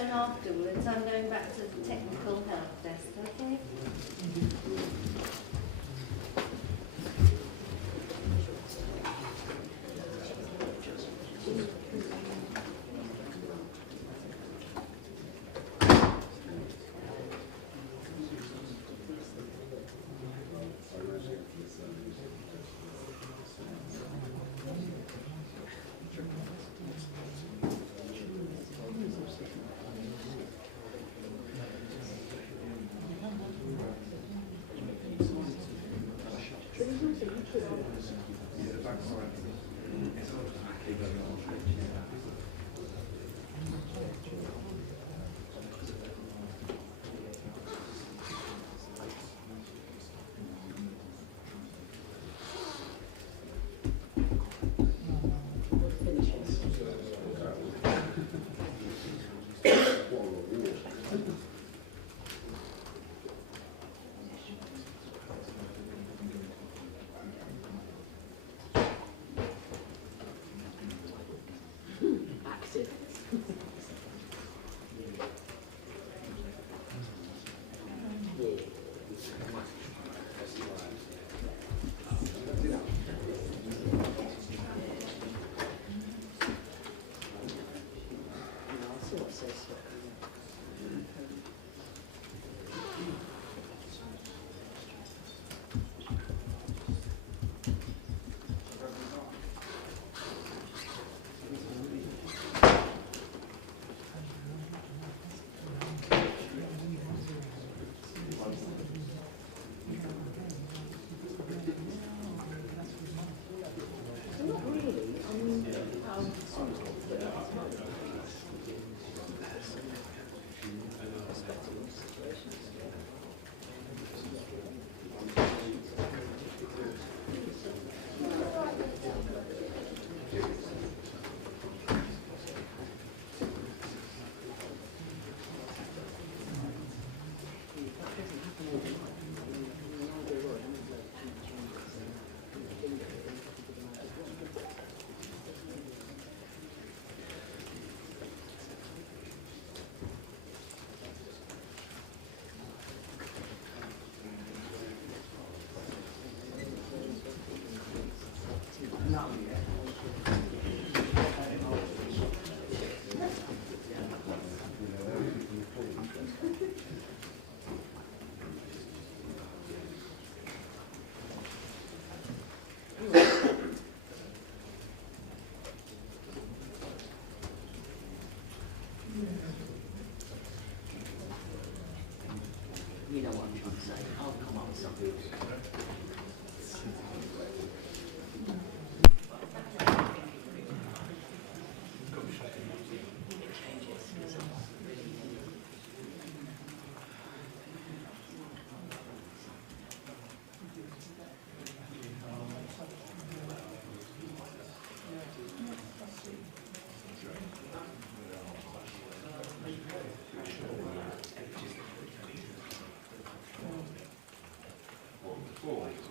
phone afterwards. I'm going back to the technical help desk, okay? You know what I'm trying to say. I'll come up with something. Forward.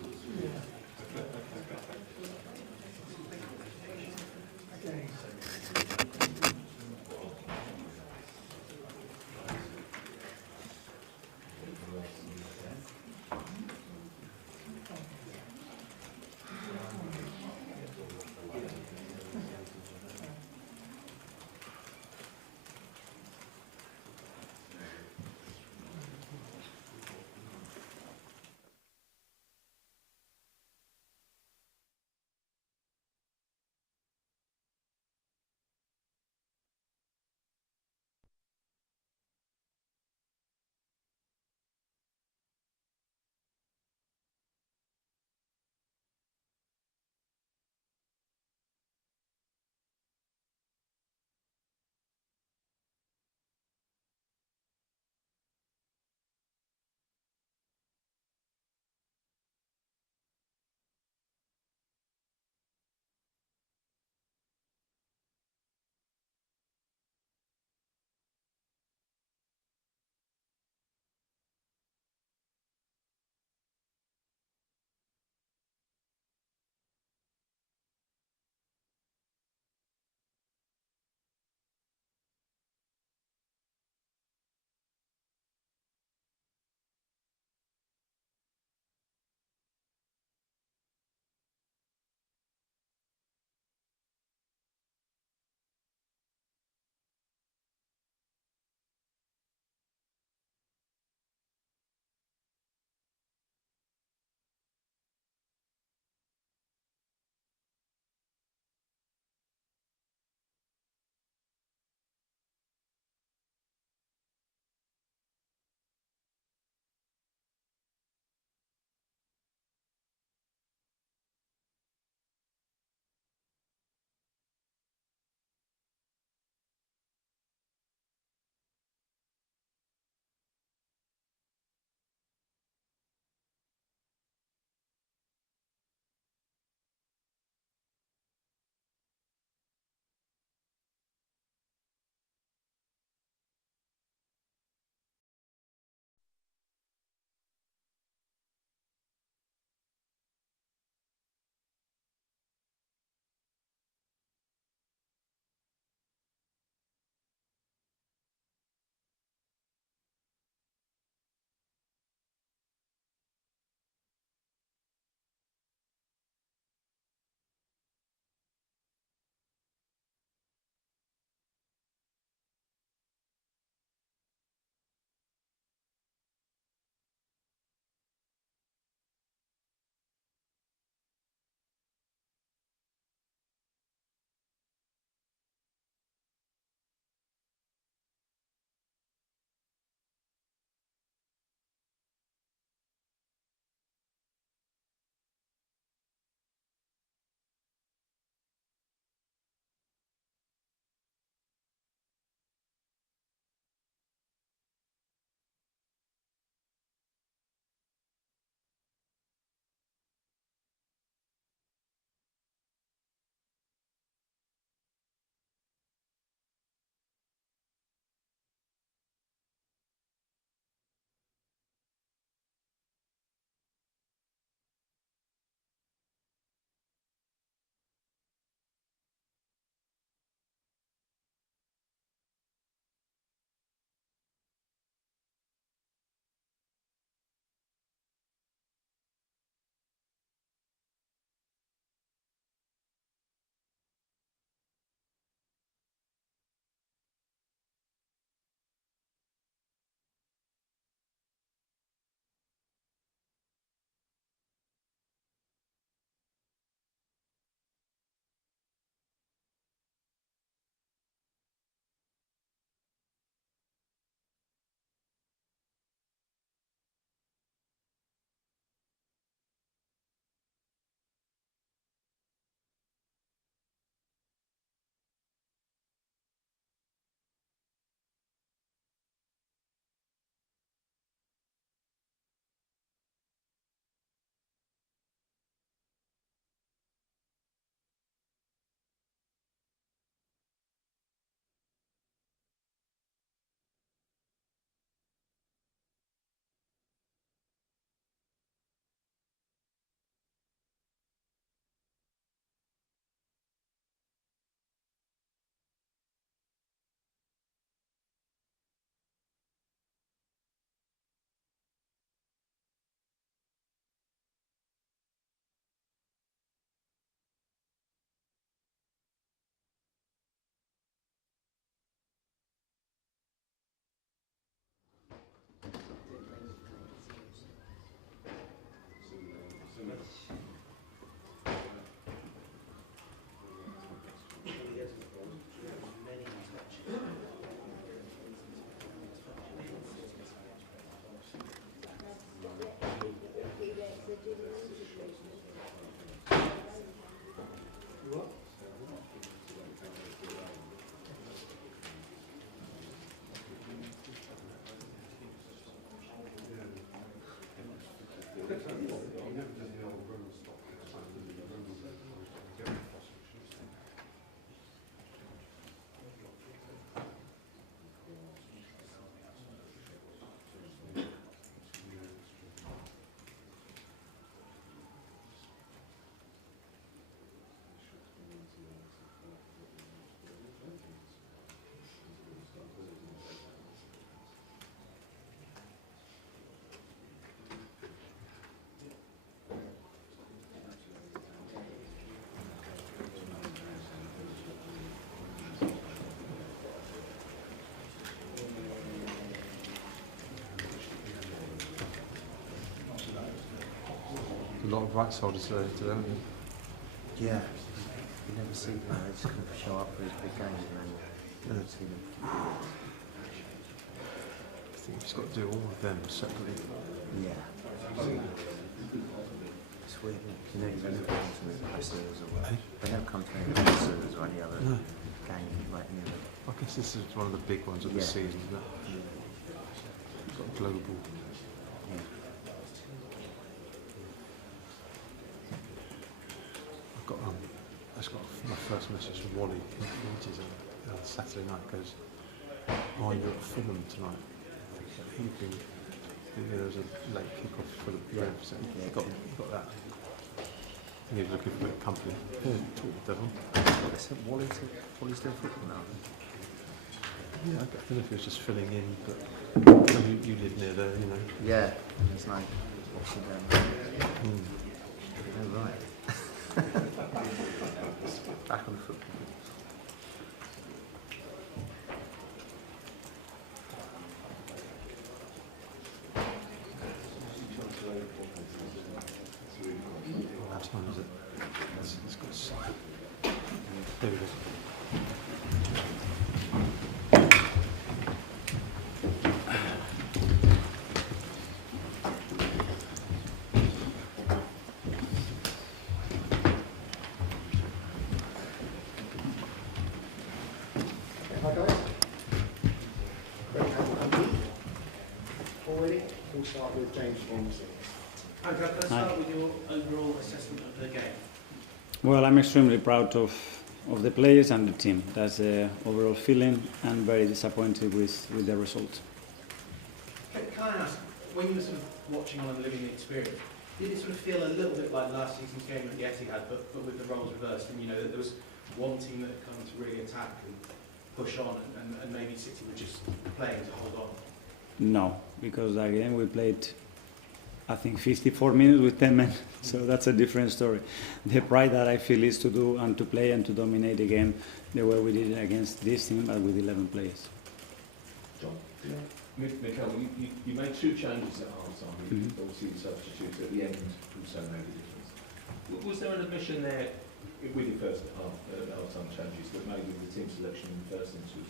lot of right-siders today, haven't you? Yeah. You never see them, they just kind of show up for these big games and then you don't see them. I think you've just got to do all of them separately. Yeah. It's weird, you know, you never come to the Pacers or they never come to any Pacers or any other game like you know. I guess this is one of the big ones of the season, isn't it? It's got global. Yeah. I just got my first message from Wally, which is Saturday night, goes, "Oh, you're at Fulham tonight." There was a late kick-off for the Emirates, so he got that. And he was looking for a bit of company. Talk the devil. They said Wally's doing football now. Yeah, I don't know if he was just filling in, but you live near there, you know. Yeah, and it's like, watching them. Oh, right. Back on the football. What time is it? It's got seven. There we go. Hi guys. Already, we'll start with James Bond. Okay, let's start with your overall assessment of the game. Well, I'm extremely proud of the players and the team. That's the overall feeling, and very disappointed with the result. Can I ask, when you were sort of watching on and living the experience, did it sort of feel a little bit like last season's game at the Etihad, but with the roles reversed, and you know that there was one team that had come to really attack and push on, and maybe City were just playing to hold on? No, because again we played, I think 54 minutes with 10 men, so that's a different story. The pride that I feel is to do and to play and to dominate the game the way we did against this team, but with 11 players. John? Mikel, you made two changes at half-time. Obviously the substitute at the end also made a difference. Was there an admission there with your first half-time changes that maybe the team selection in the first instance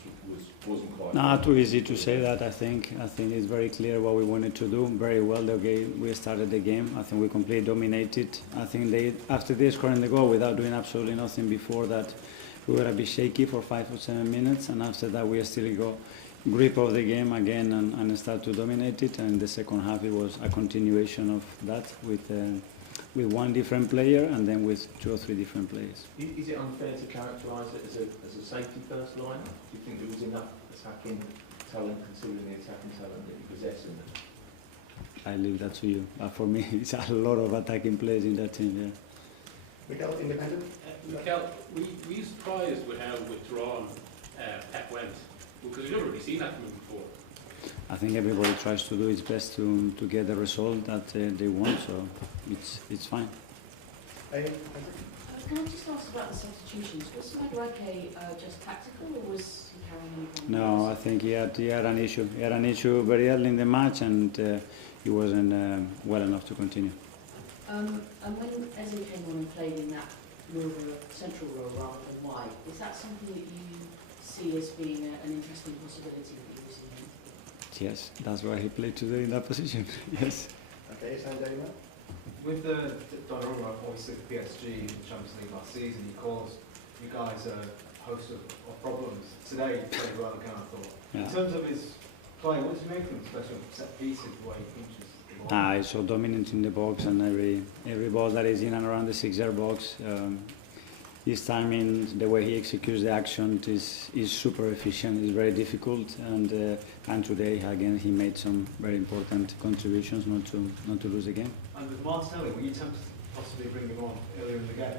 wasn't quite... Not too easy to say that, I think. I think it's very clear what we wanted to do. Very well the game. We started the game. I think we completely dominated. I think after they scoring the goal without doing absolutely nothing before that, we were a bit shaky for 5 or 7 minutes, and after that we still got grip of the game again and start to dominate it. And in the second half it was a continuation of that with one different player and then with 2 or 3 different players. Is it unfair to characterise it as a safety first line? Do you think there was enough attacking talent considering the attacking talent that you possess in it? I leave that to you. But for me, it's a lot of attacking players in that team. Yeah. Mikel, independent? Mikel, were you surprised with how withdrawn Pep went? Because you've never really seen that from him before. I think everybody tries to do its best to get the result that they want, so it's fine. Amy? Can I just ask about the substitutions? Was Madueke just tactical, or was he carrying on? No, I think he had an issue. He had an issue very early in the match, and he wasn't well enough to continue. And when Eze came on and played in that central role rather than wide, is that something that you see as being an interesting possibility that you see him? Yes, that's why he played today in that position. Yes. Okay, Sandema? With the Donnarumma, obviously the PSG in the Champions League last season, he caused you guys a host of problems. Today he played well again, I thought. Yeah. In terms of his play, what does he make of him, especially on set pieces, the way he pinches the ball? He's so dominant in the box, and every ball that is in and around the 6-yard box, his timing, the way he executes the action is super efficient. It's very difficult, and today again he made some very important contributions not to lose the game. And with Martinelli, were you tempted to possibly bring him on earlier in the game?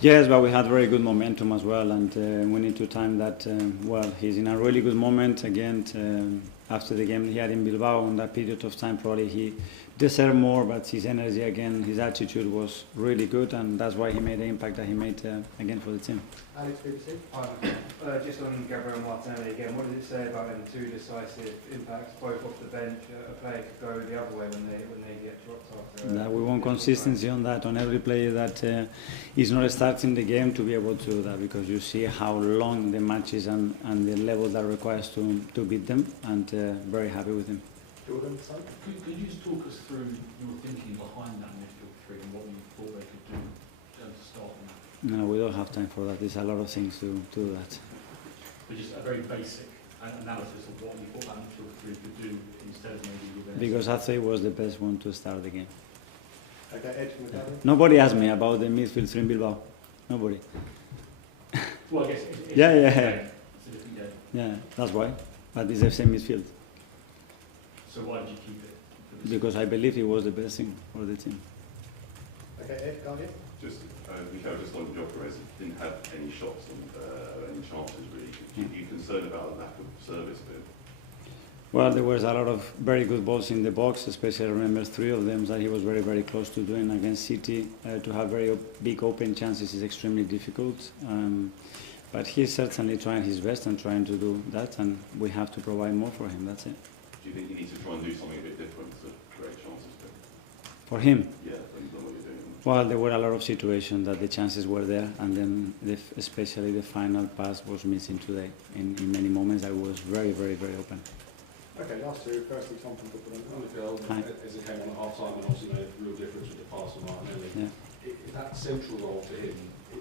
Yes, but we had very good momentum as well, and we need to time that well. He's in a really good moment again. after the game he had in Bilbao in that period of time. Probably he deserved more, but his energy again, his attitude was really good, and that's why he made the impact that he made again for the team. Alex, BBC. Just on Gabriel Martinelli again, what does it say about him? Two decisive impacts, both off the bench. A player could go the other way when they get dropped off. That we want consistency on that, on every player that is not starting the game to be able to do that, because you see how long the matches and the level that requires to beat them, and very happy with him. Jordan, son. Could you just talk us through your thinking behind that midfield three and what you thought they could do to start on that? No, we don't have time for that. There's a lot of things to do that. But just a very basic analysis of what you thought that midfield three could do instead of maybe your best. Because I thought it was the best one to start the game. Okay, Ed from Italian. Nobody asked me about the midfield three in Bilbao. Nobody. Well, I guess it's Yeah. it's a different game. Yeah, that's why. But it's the same midfield. So why did you keep it? For this? Because I believe it was the best thing for the team. Okay, Ed, Guardian. Just, Mikel, just on Jokeres, didn't have any shots and any chances really. Are you concerned about a lack of service bit? Well, there was a lot of very good balls in the box, especially I remember 3 of them that he was very, very close to doing against City. To have very big open chances is extremely difficult. But he's certainly trying his best and trying to do that, and we have to provide more for him, that's it. Do you think you need to try and do something a bit different to create chances bit? For him? Yeah, than what you're doing. Well, there were a lot of situations that the chances were there, and then especially the final pass was missing today. In many moments, I was very, very, very open. Okay, last two. Firstly, Tom from Football. Hi. As it came on at half-time and obviously made a real difference with the pass from Martinelli. Yeah. That central role for him,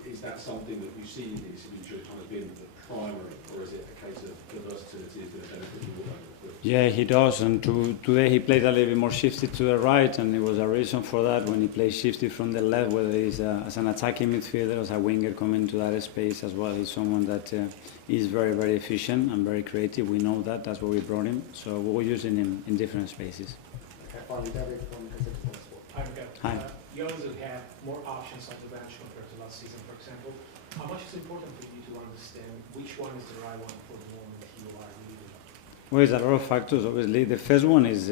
is that something that you see in his future kind of being the primary, or is it a case of the versatility is going to benefit you all over? Yeah, he does, and today he played a little bit more shifted to the right, and there was a reason for that. When he plays shifted from the left, whether he's as an attacking midfielder, as a winger coming to that space as well, he's someone that is very, very efficient and very creative. We know that, that's why we brought him, so we're using him in different spaces. Okay, finally, David from Sport. Hi, Mikel. Hi. You obviously have more options on the bench compared to last season, for example. How much is important for you to understand which one is the right one for the moment you are leading? Well, it's a lot of factors, obviously. The first one is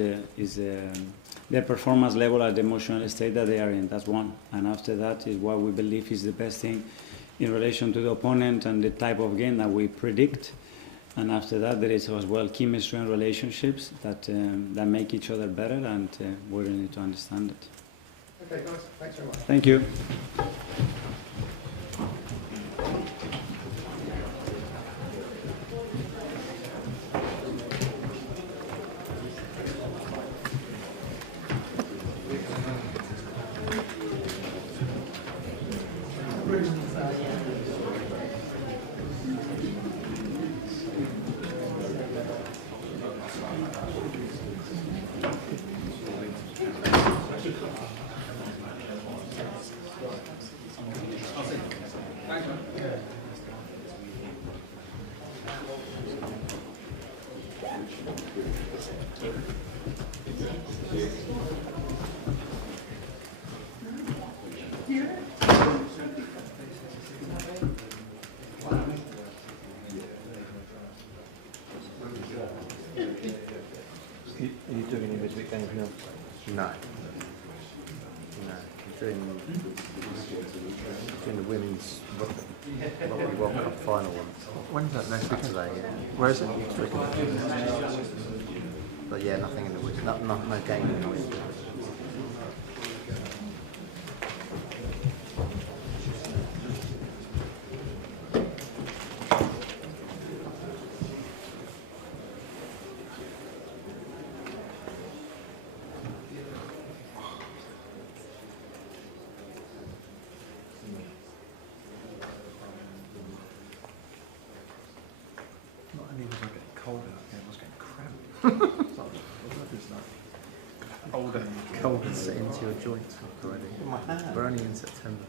their performance level at the emotional state that they are in. That's one. And after that is what we believe is the best thing in relation to the opponent and the type of game that we predict. And after that, there is as well chemistry and relationships that make each other better, and we really need to understand it. Okay, guys, thanks very much. Thank you. Are you doing any midweek games now? No. No. I'm doing the women's rugby World Cup final one. When's that? Next week today, yeah. Where is it? Next week. But yeah, nothing in the week. No game in the week. Not only was I getting cold out here, I was getting cramped. Cold and set into your joints already. My hand. We're only in September.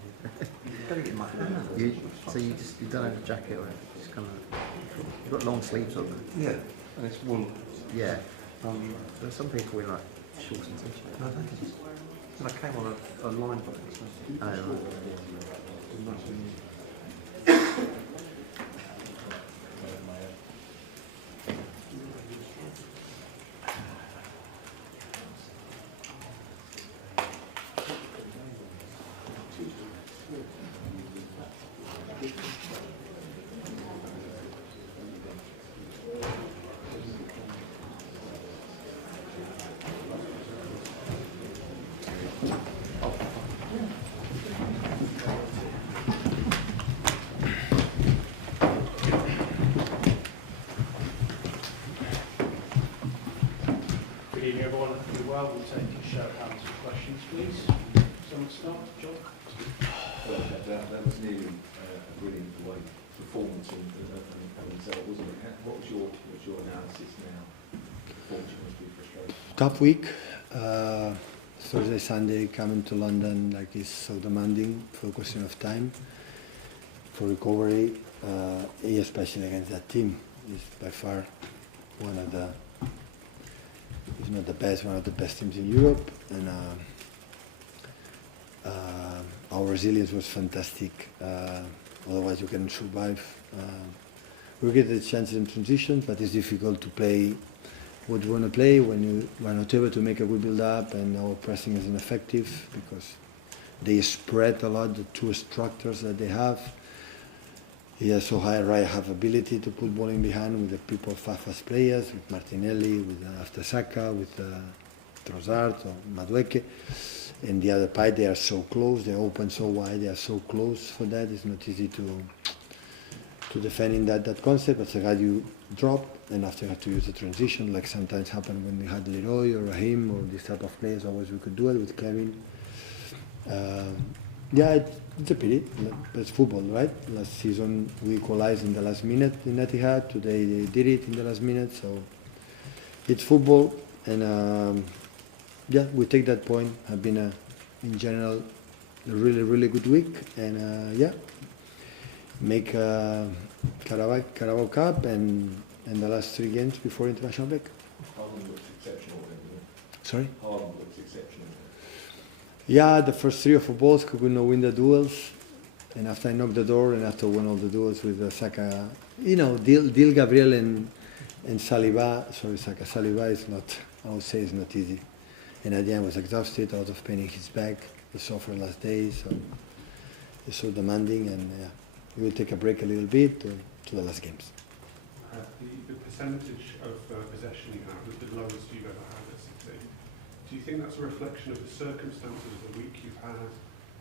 Gotta get my hand. You don't have a jacket or anything. Just kind of. You've got long sleeves on them. Yeah, and it's wool. Yeah. There's some people in like shorts and t-shirts. No, and I came on a line by it. Oh, right. well, we'll take a show of hands for questions, please. Someone start, John? Well, that was nearly a brilliant away performance and result, wasn't it? What's your analysis now? Performance must be frustrating. Tough week. Thursday, Sunday, coming to London like is so demanding for a question of time, for recovery, especially against that team. Is by far one of the, if not the best, one of the best teams in Europe, and our resilience was fantastic. Otherwise, you can survive. We get the chances in transition, but it's difficult to play what you want to play when you are not able to make a good build-up, and our pressing is ineffective because they spread a lot, the two structures that they have. He has so high right half ability to put ball in behind with the people, fast players, with Martinelli, with Saka, with Trossard or Madueke. And the other part, they are so close, they open so wide, they are so close for that. It's not easy to defend in that concept. But the you drop, and after you have to use the transition, like sometimes happened when we had Leroy or Raheem or this type of players. Always we could do it with Kevin. It's a pity. It's football, right? Last season we equalized in the last minute in Etihad. Today they did it in the last minute. So it's football, and we take that point. Have been in general a really good week, and make Carabao Cup and the last 3 games before international break. Haaland looks exceptional, didn't he? Sorry? Haaland looks exceptional. Yeah, the first 3 or 4 balls could not win the duels, and after I knocked the door and after won all the duels with Saka, deal Gabriel and Saliba. Sorry, Saliba is not, I would say, is not easy. And at the end was exhausted, out of pain in his back. He suffered last day, so it's so demanding, and we will take a break a little bit to the last games. The percentage of possession you have is the lowest you've ever had at City. Do you think that's a reflection of the circumstances of the week you've had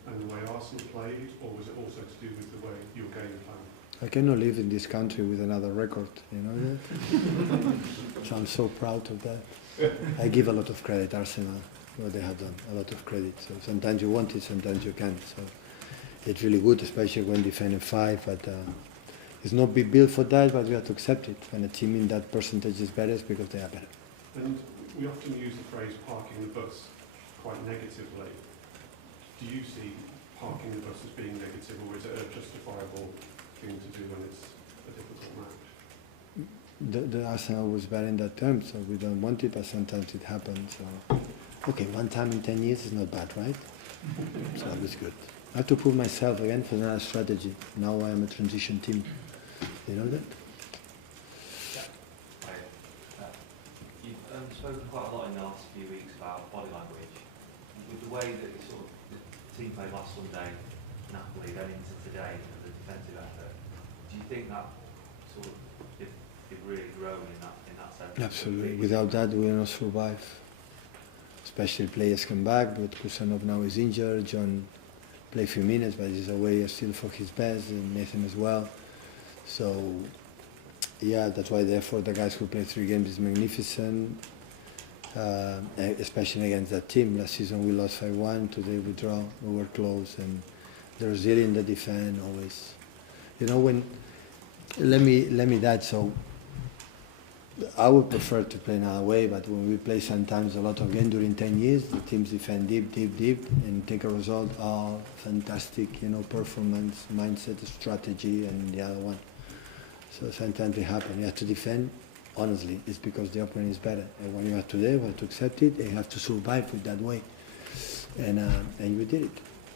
and the way Arsenal played, or was it also to do with the way your game plan? I cannot live in this country with another record, you know that? So I'm so proud of that. I give a lot of credit, Arsenal, what they have done, a lot of credit. So sometimes you want it, sometimes you can't. So it's really good, especially when defending 5, but it's not big build for that, but we have to accept it. When a team in that percentage is better, it's because they are better. And we often use the phrase parking the bus quite negatively. Do you see parking the bus as being negative, or is it a justifiable thing to do when it's a difficult match? The Arsenal was better in that term, so we don't want it, but sometimes it happens. So. Okay, 1 time in 10 years is not bad, right? So that was good. I have to prove myself again for another strategy. Now I am a transition team. You know that? You've spoken quite a lot in the last few weeks about body language. With the way that the team played last Sunday, Napoli, then into today, and the defensive effort, do you think that sort of they've really grown in that sense? Absolutely. Without that, we will not survive. Especially players come back, but Kusanov now is injured. John played a few minutes, but he's away still for his best, and Nathan as well. So, that's why the effort the guys who play 3 games is magnificent, especially against that team. Last season we lost 5-1, today we draw, we were close, and the resilience, the defense always. Let me that, so I would prefer to play another way, but when we play sometimes a lot of games during 10 years, the teams defend deep, and take a result, fantastic, performance, mindset, strategy, and the other one. So sometimes it happens. You have to defend, honestly, it's because the opponent is better. And when you have today, you have to accept it, and you have to survive with that way. And we did it.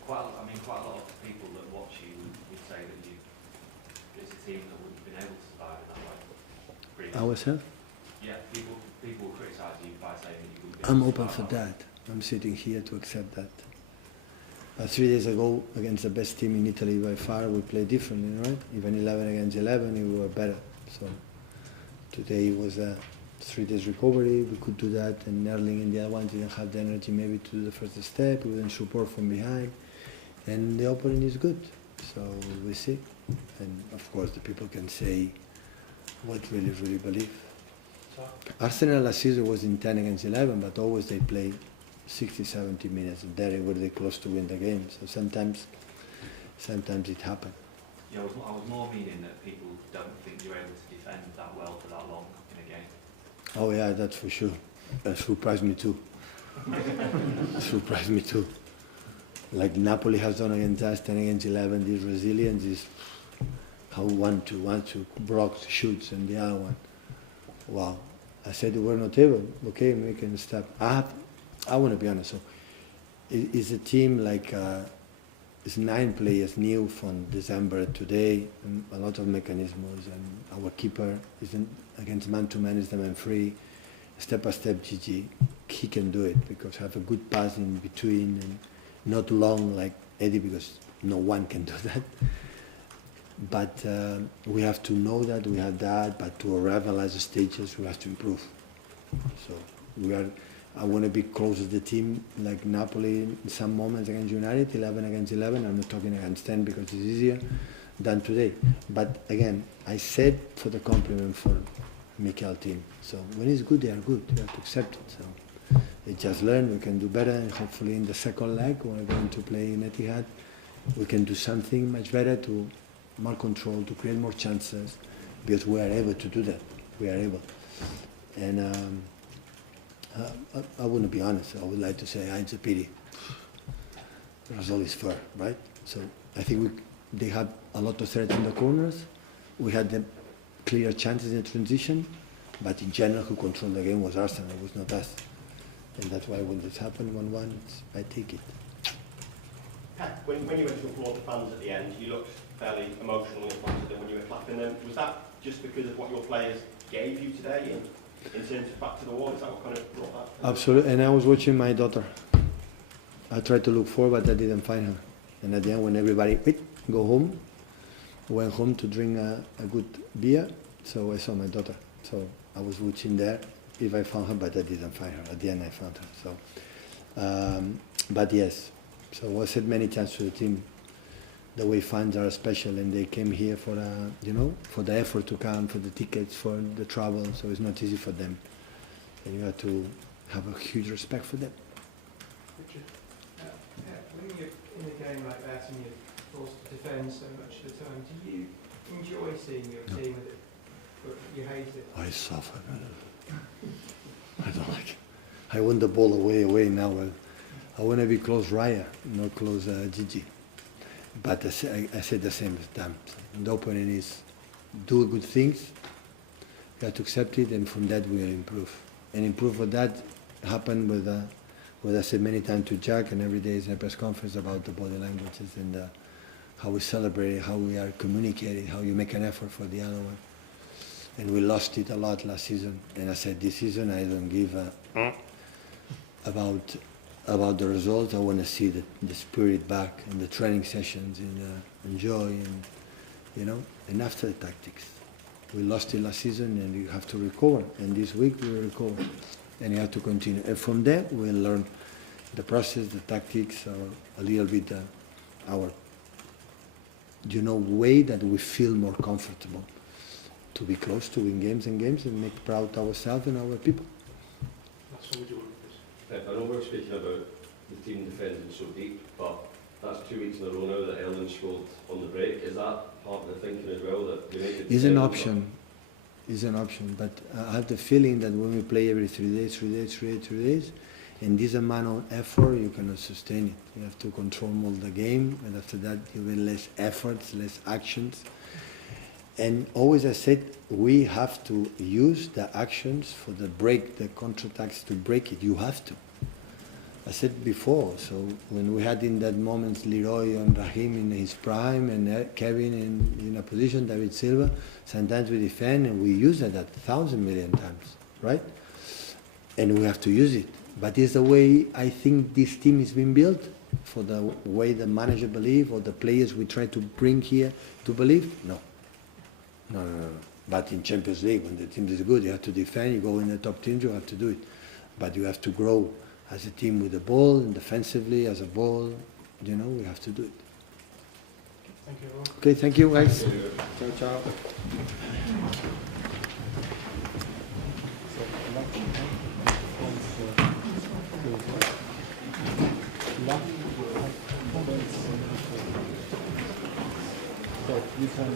Quite a lot of people that watch you would say that it's a team that wouldn't have been able to survive in that way previously. Ourselves? Yeah, people will criticise you by saying that you wouldn't be I'm able to open for survive. that. I'm sitting here to accept that. But 3 days ago, against the best team in Italy by far, we played differently, right? Even 11 against 11, we were better. So today was a 3 days recovery. We could do that, and Erling and the other ones didn't have the energy maybe to do the first step. We didn't support from behind, and the opponent is good. So we see. And of course, the people can say what really believe. Arsenal last season was in 10 against 11, but always they play 60, 70 minutes, and there were they close to win the game. So sometimes it happens. Yeah, I was more meaning that people don't think you're able to defend that well for that long in a game. Oh yeah, that's for sure. That surprised me too. Surprised me too. Like Napoli has done against us, 10 against 11, this resilience is how one to block shoots and the other one. Wow. I said we're not able. Okay, we can stop. I want to be honest. So it's a team like it's 9 players new from December today, and a lot of mechanisms. And our keeper isn't against man-to-man is the man free. Step by step, Gigi, he can do it because have a good pass in between and not long like Eddie because no one can do that. But we have to know that we have that, but to arrive at the stages, we have to improve. So I want to be close to the team, like Napoli in some moments against United, 11 against 11. I'm not talking against 10 because it's easier than today. But again, I said for the compliment for Mikel team. So when it's good, they are good. You have to accept it. So they just learn, we can do better, and hopefully in the second leg, when we're going to play in Etihad, we can do something much better to more control, to create more chances, because we are able to do that. We are able. And I wouldn't be honest. I would like to say it's a pity. The result is fair, right? So I think they had a lot of threats in the corners. We had the clear chances in the transition, but in general, who controlled the game was Arsenal. It was not us. And that's why when this happened 1-1, I take it. When you went to applaud the fans at the end, you looked fairly emotional in front of them when you were clapping them. Was that just because of what your players gave you today in terms of back to the wall? Is that what kind of brought that? Absolutely. And I was watching my daughter. I tried to look for her, but I didn't find her. And at the end, when everybody go home, went home to drink a good beer, so I saw my daughter. So I was watching there if I found her, but I didn't find her. At the end, I found her. So, but yes. So I said many times to the team, the way fans are special, and they came here for for the effort to come, for the tickets, for the travel. So it's not easy for them, and you have to have a huge respect for them. Richard, when you're in a game like that and you're forced to defend so much of the time, do you enjoy seeing your team with it, or you hate it? I suffer. I don't like it. I want the ball away now. I want to be close Raya, not close Gigi. But I said the same time. The opening is do good things. You have to accept it, and from that we will improve. And improve for that happened with what I said many times to Jack, and every day is in a press conference about the body languages and how we celebrate, how we are communicating, how you make an effort for the other one. And we lost it a lot last season. And I said this season I don't give about the results. I want to see the spirit back in the training sessions, and enjoy, and and after the tactics. We lost it last season, and you have to recover. And this week we will recover, and you have to continue. And from there we'll learn the process, the tactics, or a little bit our way that we feel more comfortable to be close to win games and make proud ourselves and our people. That's what we do. I know we're speaking about the team defending so deep, but that's 2 weeks in a row now that Erling scored on the break. Is that part of the thinking as well, that United... It's an option. It's an option, but I have the feeling that when we play every 3 days, and this amount of effort, you cannot sustain it. You have to control more the game, and after that you will less efforts, less actions. And always I said, we have to use the actions for the break, the counter-attacks to break it. You have to. I said before, so when we had in that moment Leroy and Raheem in his prime, and Kevin in a position, David Silva, sometimes we defend and we use it 1,000 million times, right? And we have to use it. But it's the way I think this team is being built, for the way the manager believes, or the players we try to bring here to believe. No. But in Champions League, when the team is good, you have to defend. You go in the top teams, you have to do it. But you have to grow as a team with the ball, and defensively as a ball. We have to do it. Thank you, everyone. Okay, thank you, guys. Ciao, ciao. you can